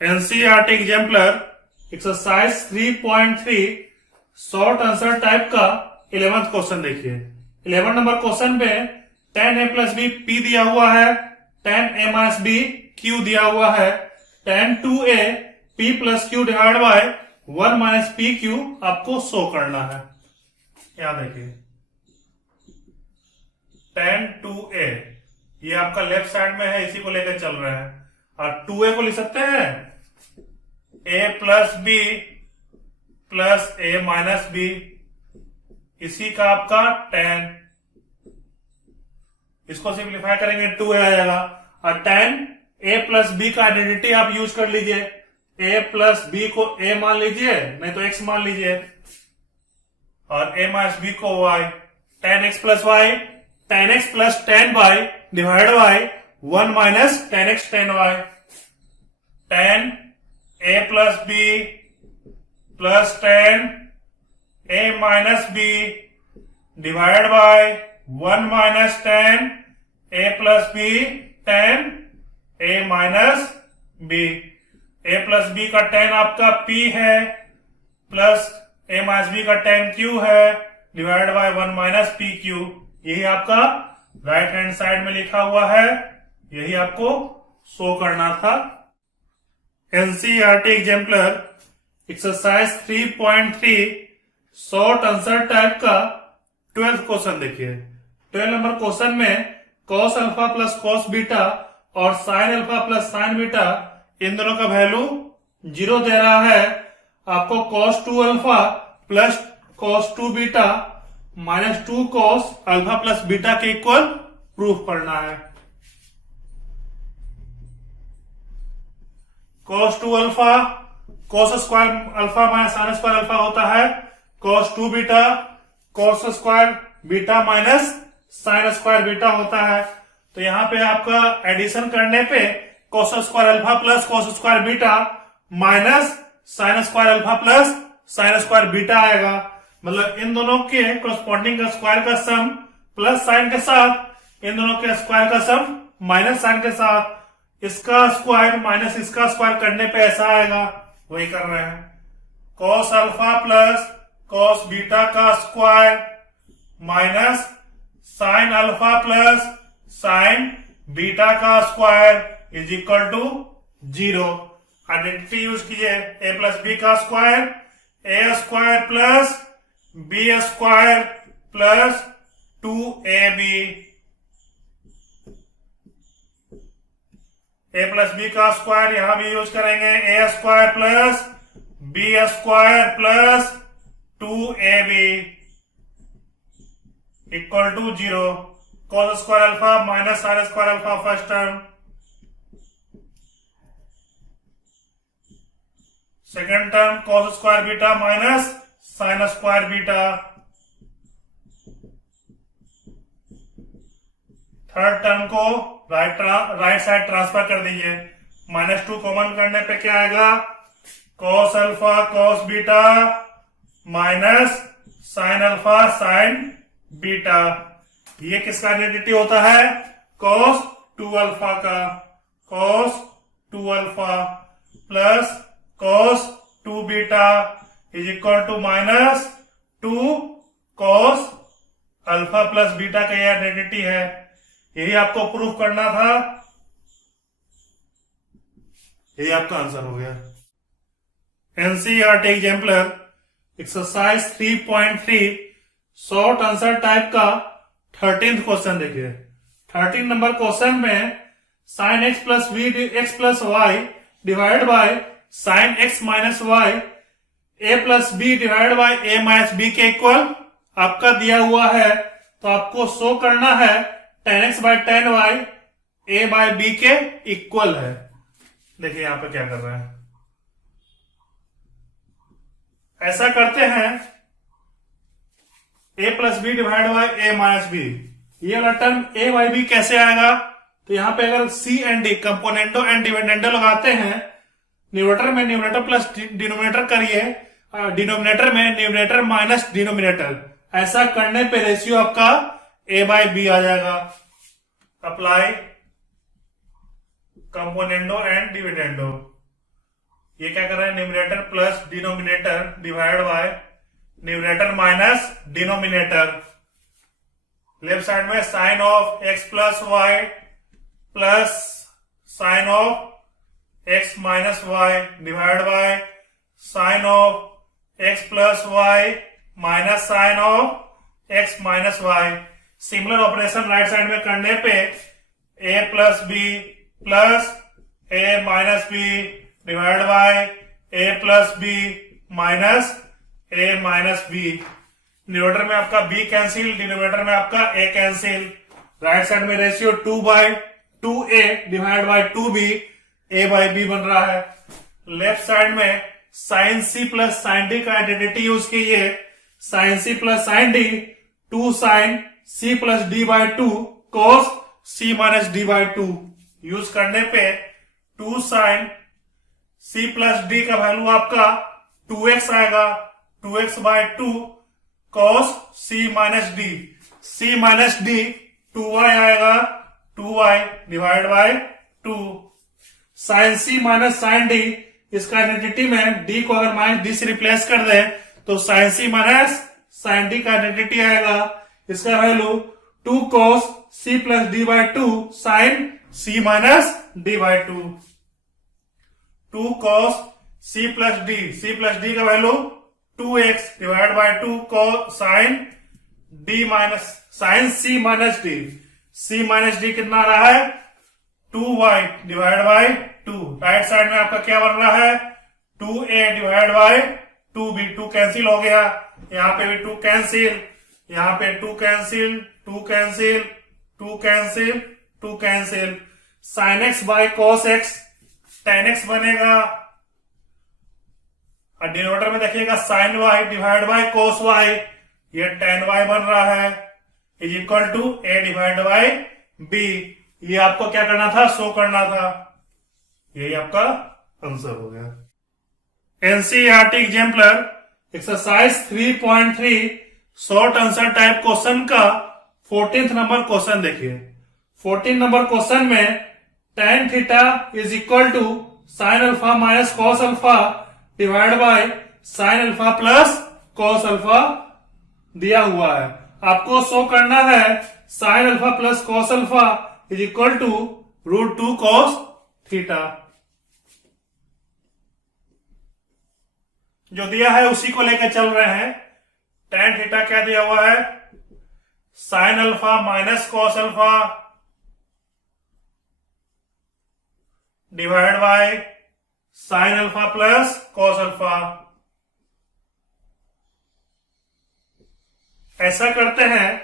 NCERT exemplar exercise 3.3 short answer type का 11th question देखिए। 11 number question में tan a plus B p दिया हुआ है, tan a minus b q दिया हुआ है, tan 2a p plus q divide by 1 minus P Q आपको शो करना है। याद देखिए tan 2a ये आपका लेफ्ट साइड में है, इसी को लेकर चल रहे हैं, और 2a को लिख सकते हैं a plus B plus a minus B, इसी का आपका tan, इसको सिंप्लीफाई करेंगे 2a आ जाएगा। और tan a प्लस बी का आइडेंटिटी आप यूज कर लीजिए, a प्लस बी को a मान लीजिए, नहीं तो x मान लीजिए, और a माइनस b को y, tan x plus y, tan x plus tan y divide by 1 minus tan x tan y, tan a plus b plus tan a minus b divide by 1 minus tan a plus b tan a minus b। a plus b का tan आपका p है, plus a minus b का tan q है, divide by 1 minus P Q. यही आपका right hand side में लिखा हुआ है, यही आपको शो करना था। NCERT exemplar exercise 3.3 short answer type का 12th क्वेश्चन देखिए। 12 नंबर क्वेश्चन में cos alpha plus cos beta और sin alpha plus sin beta, इन दोनों का वैल्यू 0 दे रहा है। आपको cos 2 alpha plus cos 2 beta minus 2 cos alpha plus beta के इक्वल प्रूफ करना है। cos 2 alpha cos square alpha minus sin square alpha होता है, cos 2 beta cos square beta minus sin square beta होता है। तो यहाँ पे आपका एडिशन करने पे cos square alpha plus cos square beta minus sin square alpha plus sin square beta आएगा। मतलब इन दोनों के कॉरस्पॉन्डिंग का स्क्वायर का सम प्लस साइन के साथ, इन दोनों के स्क्वायर का सम माइनस साइन के साथ, इसका स्क्वायर माइनस इसका स्क्वायर करने पे ऐसा आएगा, वही कर रहे हैं। cos alpha plus cos beta का square minus sine alpha plus sine beta का square is equal to 0। Identity use कीजिए, a प्लस बी का square a square plus B square plus 2ab, a plus B का square यहां भी use करेंगे, a square plus B square plus 2ab equal to 0। cos square alpha minus sin square alpha first term, second term cos square beta minus sin square beta, third term को right side transfer कर दीजिए, minus 2 common करने पे क्या आएगा, cos alpha cos beta minus sin alpha sin beta. ये किसका identity होता है, cos 2 अल्फा का, cos 2 alpha plus cos 2 beta is equal to minus 2 cos alpha plus beta का ये आइडेंटिटी है, यही आपको प्रूफ करना था, यही आपका आंसर हो गया। NCERT exemplar exercise 3.3 short answer type का 13th क्वेश्चन देखिए। 13 नंबर क्वेश्चन में sine X plus V X plus Y divide by sine X minus Y A plus B divide by A minus B के equal आपका दिया हुआ है। तो आपको शो करना है tan x by tan y a by b के इक्वल है। देखिए यहां पे क्या कर रहे हैं, ऐसा करते हैं a plus B divide by a minus B, ये वाला टर्म a बाय b कैसे आएगा। तो यहां पे अगर c and d कंपोनेंटो and dividendo लगाते हैं, न्यूमरेटर में न्यूमरेटर प्लस डिनोमिनेटर करिए, डिनोमिनेटर में न्यूमरेटर माइनस डिनोमिनेटर, ऐसा करने पे रेशियो आपका a बाय बी आ जाएगा। अप्लाई कंपोनेंडो एंड डिविडेंडो, ये क्या कर रहे हैं, numerator plus denominator divide by numerator minus denominator. Left side में sine of X plus Y plus sine of X minus Y divide by sine of X plus Y minus sine of X minus Y. Similar operation right side में करने पे A plus B plus A minus B divide by A plus B minus A minus B. Numerator में आपका b cancel, denominator में आपका a cancel. Right side में ratio 2/2a divide by 2b, a by b बन रहा है। Left side में sine c plus sine d का आइडेंटिटी यूज कीजिए। Sine c plus sine d 2 sine c plus d by 2 cos c minus d by 2 use करने पे 2 sine c plus d का value आपका 2x आएगा, 2x by 2 cos c minus D, c minus D 2y आएगा, 2y divide by 2। Sine c minus sine d, इसका identity में d को अगर माइनस d से रिप्लेस कर दे तो sine c minus sine d का आइडेंटिटी आएगा, इसका value 2 cos c plus d by 2 sine c minus d by 2। 2 cos c plus d का वैल्यू 2x डिवाइड बाय 2 को sine d minus sine c minus d, c minus d कितना आ रहा है 2y divide by 2। Right side में आपका क्या बन रहा है 2a divide by 2b, 2 cancel हो गया, यहाँ पे भी 2 कैंसिल, यहाँ पे 2 cancel, 2 cancel, 2 cancel, 2 cancel. Sine x by cos x tan x बनेगा, और डिनोमिनेटर में देखिएगा sine y divide by cos y, ये tan y बन रहा है, is equal to a divide by b। ये आपको क्या करना था, शो करना था, यही आपका आंसर हो गया। NCERT exemplar exercise 3.3 short answer type question का 14th नंबर क्वेश्चन देखिए। 14 नंबर क्वेश्चन में tan theta is equal to sine alpha minus cos alpha divide by sine alpha plus cos alpha दिया हुआ है। आपको शो करना है sine alpha plus cos alpha is equal to √2 cos theta. जो दिया है उसी को लेकर चल रहे हैं। tan थीटा क्या दिया हुआ है, sine alpha minus cos alpha divide by sine alpha plus cos alpha. ऐसा करते हैं,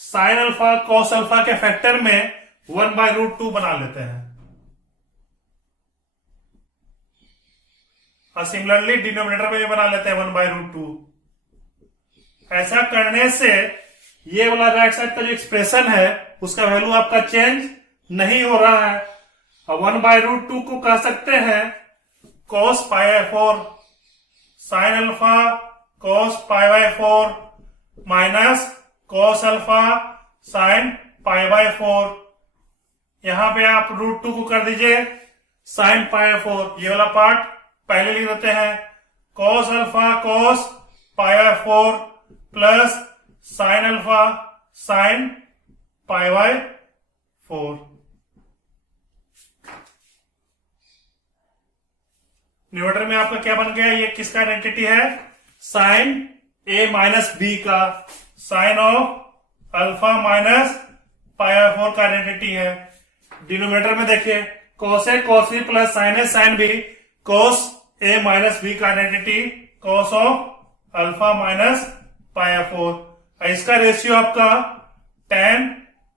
साइन अल्फा कॉस अल्फा के फैक्टर में 1/√2 बना लेते हैं, और सिमिलरली डिनोमिनेटर में भी बना लेते हैं 1/√2। ऐसा करने से ये वाला राइट साइड का जो एक्सप्रेशन है उसका वैल्यू आपका चेंज नहीं हो रहा है। और 1/√2 को कह सकते हैं cos π/4 sine alpha cos π/4 minus cos alpha sine π/4। यहां पे आप √2 को कर दीजिए साइन π/4, ये वाला पार्ट पहले लिख देते हैं, cos alpha cos π/4 plus sine alpha sine π/4। Numerator में आपका क्या बन गया, ये किसका आइडेंटिटी है, साइन a माइनस बी का, साइन ऑफ अल्फा माइनस π/4 का आइडेंटिटी है। डिनोमिनेटर में देखिए cos a cos b plus sine a sine b, cos a minus b का identity cos of alpha minus π/4। इसका रेशियो आपका tan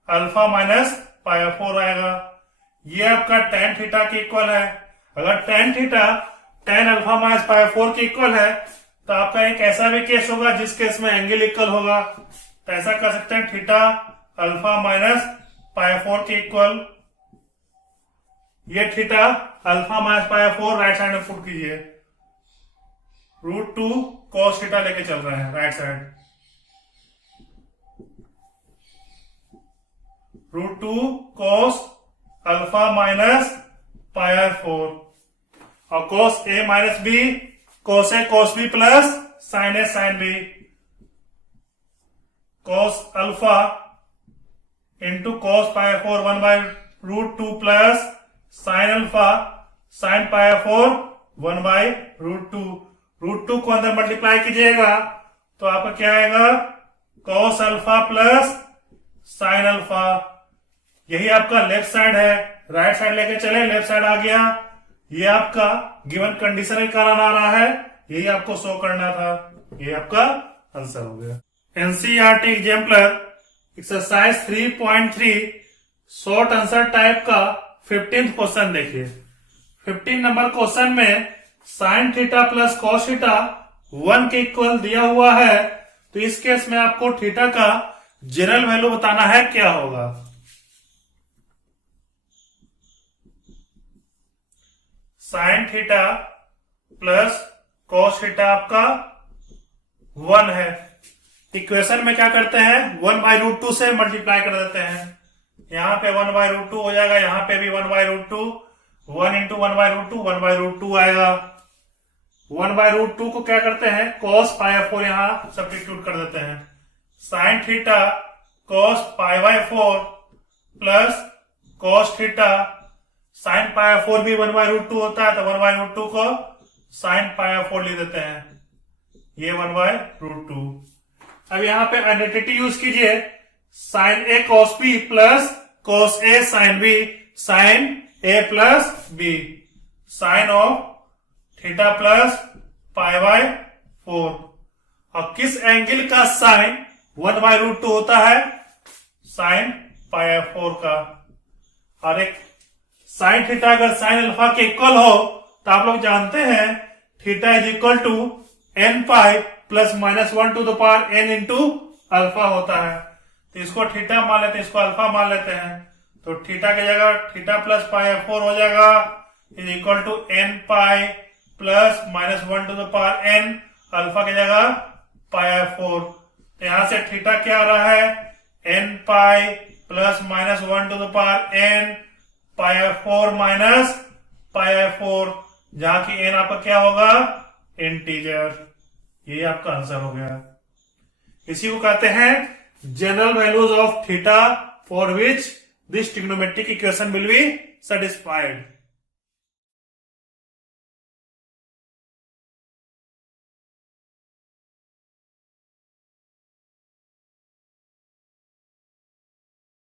अल्फा माइनस π/4 आएगा। ये आपका tan थीटा के इक्वल है। अगर tan theta tan alpha minus π/4 के इक्वल है तो आपका एक ऐसा भी केस होगा जिस केस में एंगल इक्वल होगा, तो ऐसा कर सकते हैं थीटा अल्फा माइनस π/4 के इक्वल। ये theta alpha minus π/4 right side में पुट कीजिए, √2 cos थीटा लेके चल रहे हैं right side, √2 cos alpha minus π/4। और cos a minus B cos a cos b plus sin a sin b, cos alpha into cos pi 4 1 by root 2 plus sin alpha sin pi 4 1 by root 2। Root 2 को अंदर multiply कीजिएगा तो आपका क्या आएगा, cos alpha plus sin alpha. यही आपका left side है, राइट साइड लेके चले, लेफ्ट साइड आ गया। ये आपका गिवन कंडीशन के कारण आ रहा है, यही आपको शो करना था। ये आपका आंसर हो गया। NCERT exemplar exercise 3.3 short answer type का 15th क्वेश्चन देखिए। 15 नंबर क्वेश्चन में sine theta plus cos theta 1 के इक्वल दिया हुआ है, तो इस केस में आपको थीटा का जनरल वैल्यू बताना है, क्या होगा। Sine theta plus cos theta आपका 1 है। इक्वेशन में क्या करते हैं, 1 बाय रूट 2 से मल्टीप्लाई कर देते हैं। यहां पे 1 बाय रूट 2 हो जाएगा, यहां पे भी 1 by root 2, 1 into 1 by root 2 1 by root 2 आएगा। 1 बाय रूट 2 को क्या करते हैं, cos पाई 4 यहां सब्स्टिट्यूट कर देते हैं। Sine theta cos pi by 4 plus cos theta sine pi 4 भी 1 बाय रूट 2 होता है, तो 1 बाय रूट 2 को साइन पाई 4 लिख देते हैं, ये 1 बाय रूट 2। अब यहां पे आइडेंटिटी यूज कीजिए, sine A cos B plus cos A sine B, sine A plus B, sine of theta plus pi by 4। और किस एंगल का साइन 1 बाय रूट 2 होता है, साइन पाई 4 का। और एक साइन थीटा अगर साइन अल्फा के इक्वल हो तो आप लोग जानते हैं theta is equal to n pi plus minus 1 to the power n into alpha होता है। तो इसको थीटा मान लेते हैं, इसको अल्फा मान लेते हैं, तो थीटा की जगह थीटा प्लस पाई 4 हो जाएगा is equal to n pi plus minus 1 to the power n, alpha की जगह पाई 4। तो यहां से थीटा क्या आ रहा है, n pi plus minus 1 to the power n pi 4 minus pi 4, जहां की एन आपका क्या होगा, इंटीजर। ये आपका आंसर हो गया। इसी को कहते हैं general values of theta for which this trigonometric equation will be satisfied.